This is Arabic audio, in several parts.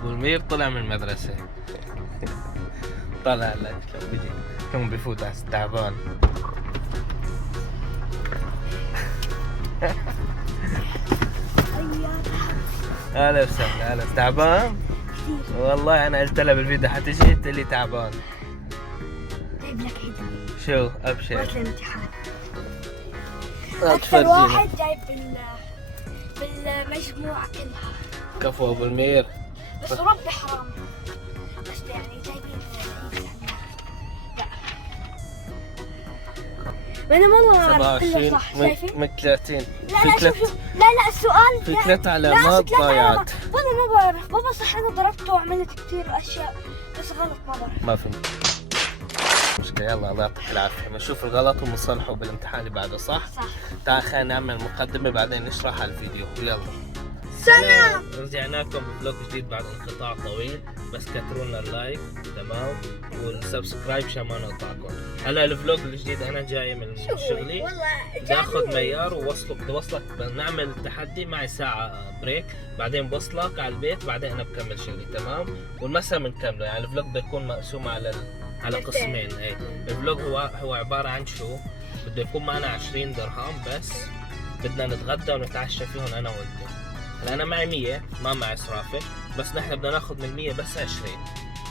ابو المير طلع من المدرسة. طلع لك شلون بيجي كم بيفوت على تعبان. هلا وسهلا. هلا تعبان؟ والله انا قلت لها بالفيديو حتجي قلت لي تعبان. جايب لك هدية. شو ابشر. وقت الامتحان. لا أكثر تفرجينا. واحد جايب بالمجموعة كلها. كفو ابو المير. بس ربي حرام. بس يعني جايبين لا. انا والله ما اعرف كله صح. 27 شايفين؟ من 30. لا شوف لا السؤال في لا. 3 علامات ضايعات. والله ما بعرف. بابا صح انا ضربته وعملت كثير اشياء بس غلط ما بعرف. ما فهمت مشكلة. يلا الله يعطيك العافية. بنشوف الغلط ونصلحه بالامتحان اللي بعده. صح؟ صح. تعال خلينا نعمل مقدمة بعدين نشرح على الفيديو. يلا سلام. رجعنا لكم بفلوج جديد بعد انقطاع طويل، بس كتروا لنا اللايك تمام والسبسكرايب عشان ما نقطعكم. هلا الفلوج الجديد انا جاي من شغلي والله بدي اخذ ميار ووصلك. بدي وصلك نعمل تحدي معي ساعة بريك، بعدين بوصلك على البيت، بعدين انا بكمل شغلي تمام. والمساء بنكمله. يعني الفلوج بده يكون مقسوم على قسمين. اي الفلوج هو عبارة عن شو؟ بده يكون معنا 20 درهم بس بدنا نتغدى ونتعشى فيهم انا وانت. هلا انا معي 100 ما معي صرافة، بس نحن بدنا ناخذ من 100 بس 20.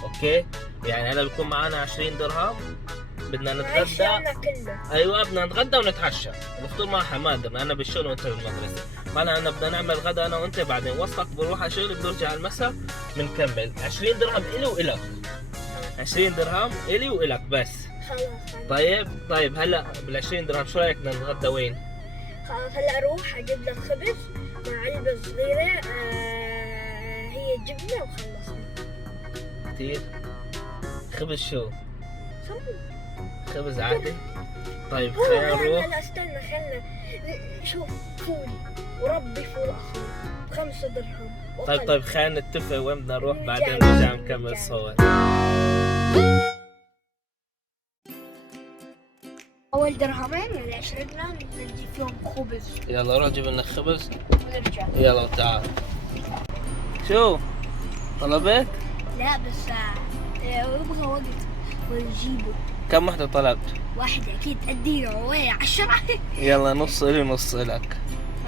اوكي؟ يعني هلا بكون معنا 20 درهم بدنا نتغدى. ايوه بدنا نتغدى ونتعشى. الفطور ما حمادنا انا بالشغل وانت بالمدرسة. فانا بدنا نعمل غدا انا وانت، بعدين وصلك بروح على شغلي بنرجع المساء بنكمل. 20 درهم الي والك. 20 درهم الي والك بس. خلاص. طيب هلا بال 20 درهم شو رايك بدنا نتغدى وين؟ خلاص هلا اروح اجيب لك خبز مع علبة صغيرة هي جبنة وخلصنا. كثير. خبز شو؟ سوي. خبز عادي؟ طيب خلينا نروح. لا استنى خلنا شوف فول وربي فول اخضر ب5 درهم. طيب خلينا نتفق وين بدنا نروح بعدين نرجع نكمل صور. اول درهمين ولا 20 درهم نجيب فيهم خبز. يلا روح جيب لنا خبز ونرجع. يلا تعال. شو طلبت؟ لا بس يبغى وقت ونجيبه. كم وحدة طلبت؟ واحدة أكيد أدينا وين 10. يلا نص إلي ونص إلك.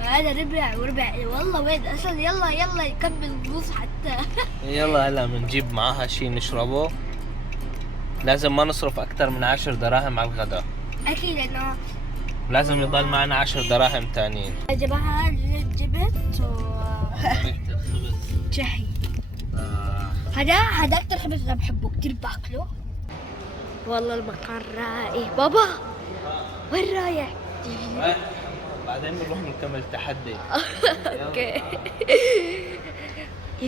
هذا ربع وربع والله. وين أسد؟ يلا يكمل نص حتى. يلا هلا بنجيب معاها شي نشربه. لازم ما نصرف أكثر من 10 دراهم على الغداء. أكيد أنا لازم يضل معنا 10 دراهم تانيين. يا جماعة جبت شهي. هذا أكتر خبز أنا بحبه كتير باكله. والله المكان رائع. بابا وين رايح؟ بعدين بنروح نكمل تحدي. اوكي.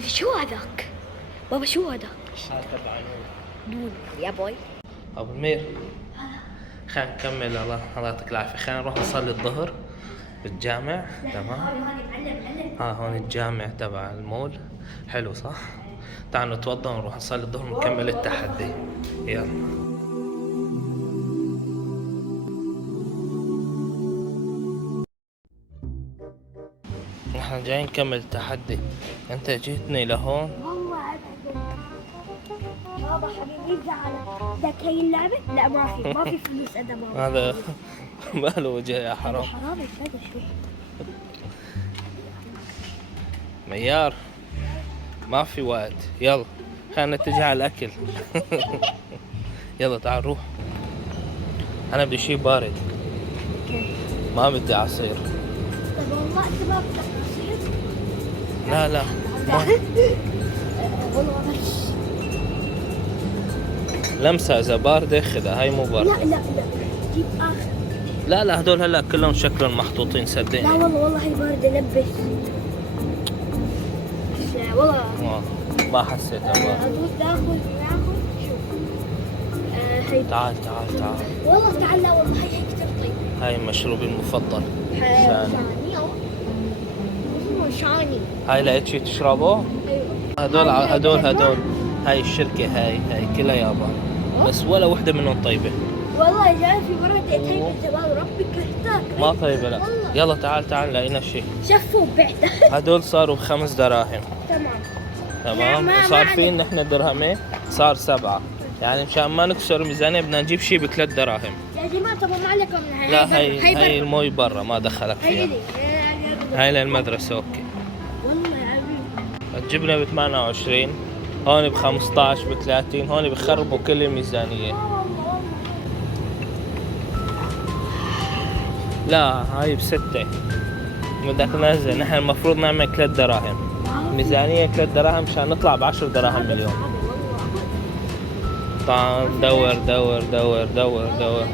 شو هذاك؟ بابا شو هذاك؟ تبع نون يا بوي. ابو المير خلينا نكمل. الله يعطيك العافيه. خلينا نروح نصلي الظهر بالجامع تمام. هون الجامع تبع المول حلو صح؟ تعالوا نتوضا ونروح نصلي الظهر ونكمل التحدي. يلا نحن جايين نكمل التحدي. انت جيتني لهون. والله بابا حبيبي زعل. بدك هي اللعبة؟ لا ما في فلوس أنا بابا. هذا ما له وجه يا حرام. حرام هذا شو؟ ميار ما في وقت. يلا خلينا نتجه على الأكل. يلا تعال روح. أنا بدي شي بارد. ما بدي عصير. طب والله أنت ما بدك عصير؟ لا والله بس لمسة إذا باردة خذها. هاي مو باردة. لا جيب آخر. لا هدول هلا كلهم شكلهم محطوطين صدقني. لا والله هي باردة لبس. والله ما حسيتها باردة. أدوس ناخذ شوف. هي تعال والله تعال. لا والله هي كتير طيب. هاي مشروبي المفضل. شاني أو اسمه شاني. هاي لقيت شي تشربه؟ أيوه. هدول هاي الشركة هاي كلها يابان، بس ولا وحدة منهم طيبة. والله جاي في مرة لقيتها بالزبال ربي كرهتها. ما طيبة لا. يلا تعال لقينا شي. شفوا بعته. هدول صاروا ب5 دراهم. تمام. تمام. ما وصارفين نحن درهمين صار 7. يعني مشان ما نكسر الميزانية بدنا نجيب شيء ب3 دراهم. يا جماعة طب ما عليكم من هاي. لا هي المي برا ما دخلك فيها. هاي للمدرسة اوكي. والله يا عمي. الجبنة ب 28، هون ب 15 ب 30، هون بخربوا كل الميزانية. لا هاي ب6 بدك تنزل. نحن المفروض نعمل 3 دراهم ميزانية، 3 دراهم مشان نطلع ب10 دراهم باليوم. طبعا دور دور دور دور دور.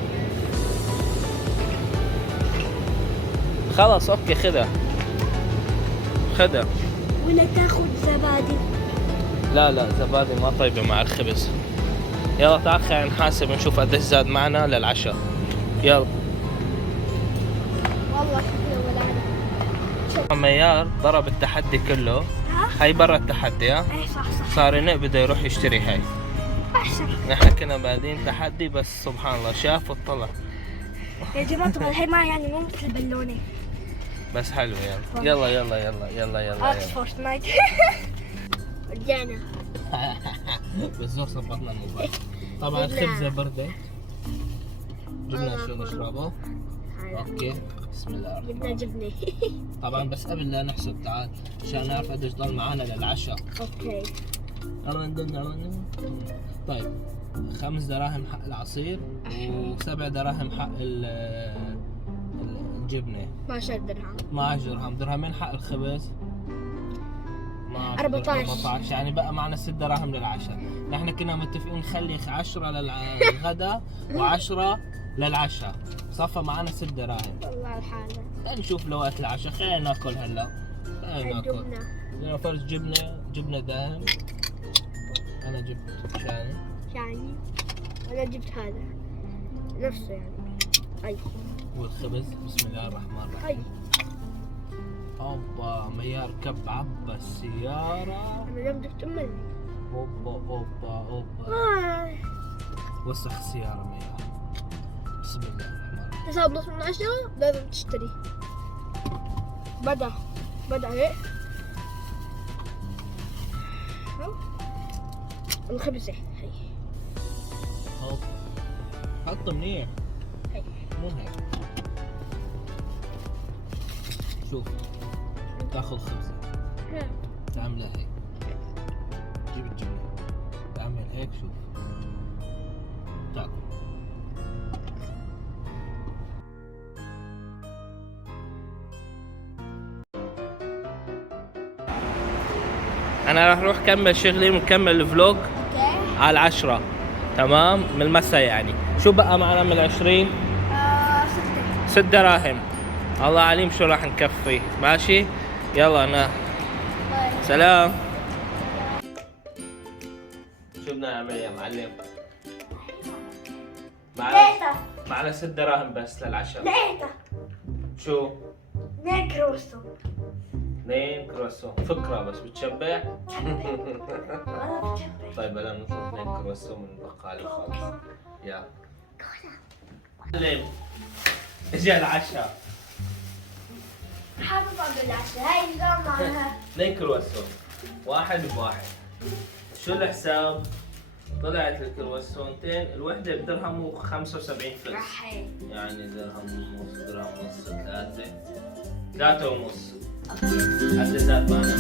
خلاص اوكي خذها ولا تاخذ زبادي؟ لا زبادي ما طيبة مع الخبز. يلا تعال خلينا نحاسب نشوف قديش زاد معنا للعشاء. يلا. والله ولا ميار ضرب التحدي كله. هاي برا التحدي. اي صح صار ينق بده يروح يشتري هاي. احسن. نحن كنا بادين تحدي بس سبحان الله شاف وطلع. يا جماعة طب هي ما يعني مو مثل البالونة. بس حلو. يلا اكسفورد نايت. رجعنا. بالزور صبطنا الموبايل. طبعا الخبزة بردت. جبنا شو نشربه. اوكي بسم الله. جبنا جبنة. طبعا بس قبل لا نحسب تعال عشان نعرف قديش ضل معانا للعشاء. اوكي. طيب 5 دراهم حق العصير و7 دراهم حق الجبنة. 12 درهم. 12 درهم. درهمين حق الخبز. 14 يعني بقى معنا 6 دراهم للعشاء. نحن كنا متفقين نخلي 10 للغداء و10 للعشاء. صفى معنا 6 دراهم. والله الحالة. خلينا نشوف لو وقت العشاء. خلينا ناكل هلا. خلينا ناكل. جبنة. فرز جبنة داهم. أنا جبت شاني. أنا جبت هذا نفسه يعني. أي. والخبز بسم الله الرحمن الرحيم. أي. اوبا ميار كب عبى السيارة. أنا اليوم جبت أمي. اوبا وسخ السيارة ميار. بسم الله الرحمن الرحيم. حساب نص من 10 لازم تشتري. بدأ هيك. الخبزة هي. هوب حط منيح. هي. مو هيك. شوف تاخذ خبزة تعملها هيك. جيب الجبنة تعمل هيك. شوف تاكل. انا راح اروح كمل شغلي ونكمل الفلوج على 10 تمام من المساء. يعني شو بقى معنا من 20؟ 6 دراهم. الله عليم شو راح نكفي. ماشي يلا انا سلام. شو بدنا نعمل يا معلم؟ معنا 6 دراهم بس للعشاء. شو؟ 2 كروسو. 2 كروسو. فكرة بس بتشبع؟ طيب هلا نطلب 2 كروسو من البقالة خالص. يا معلم اجى العشاء. حابب اقول العشاء هاي اليوم معها 2 كروسو 1 ب1. شو الحساب؟ طلعت الكروسونتين الوحدة بدرهم و75 فلس. يعني درهم ونص 3 ونص. قد زاد معنا؟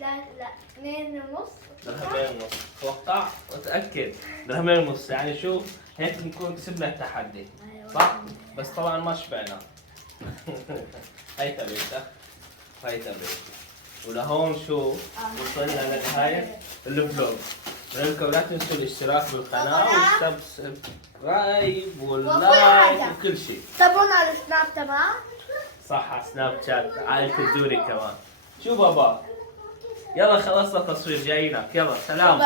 لا 2 ونص. درهمين ونص. توقع وتأكد 2 ونص. يعني شو هيك نكون كسبنا التحدي صح؟ بس طبعا ما شبعنا. هاي تبعتك. ولهون شو وصلنا لنهاية الفلوج. بقولكم لا تنسوا الاشتراك بالقناة والسبسكرايب واللايك وكل شيء. تابعونا على السناب تمام؟ صح على سناب شات عائلة الدوري كمان. شو بابا؟ يلا خلصنا تصوير جايينك. يلا سلام.